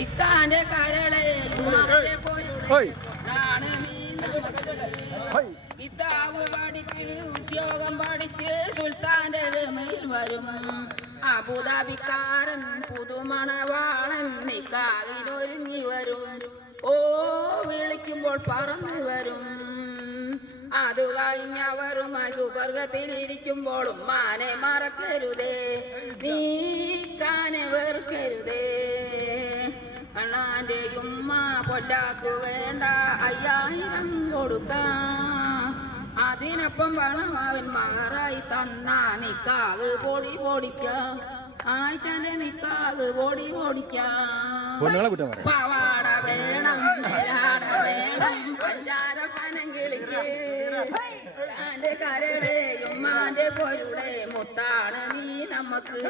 ഇക്കാന്റെ കരളെ ഇത്താവ് പഠിച്ച് ഉദ്യോഗം പഠിച്ച് സുൽത്താന്റെ മേൽ വരും അബുദാബിക്കാരൻ പുതുമണവാളൻ നിക്കാഹിനൊരുങ്ങി വരും ഓ വിളിക്കുമ്പോൾ പറന്നു വരും അത് കഴിഞ്ഞവരുമായി സുവർഗത്തിലിരിക്കുമ്പോഴും മാനെ മറക്കരുതേ നീ കാനെ വെറുക്കരുതേ അണ്ണാന്റെ ഉമ്മ പൊല്ലാക്കു വേണ്ട 5000 കൊടുക്കാം അതിനൊപ്പം പണമാവൻ മകറായി തന്ന നിക്കാവ് പൊടി പൊടിക്കാം ആഴ്ചന്റെ നിക്കാവ് പൊടി പൊടിക്കാം പവാട വേണം മേലാട വേണം പഞ്ചാര പനം കിളിക്ക് അന്റെ കരടെ ഉമ്മാന്റെ പൊരുടെ മുത്താണ് നീ നമുക്ക്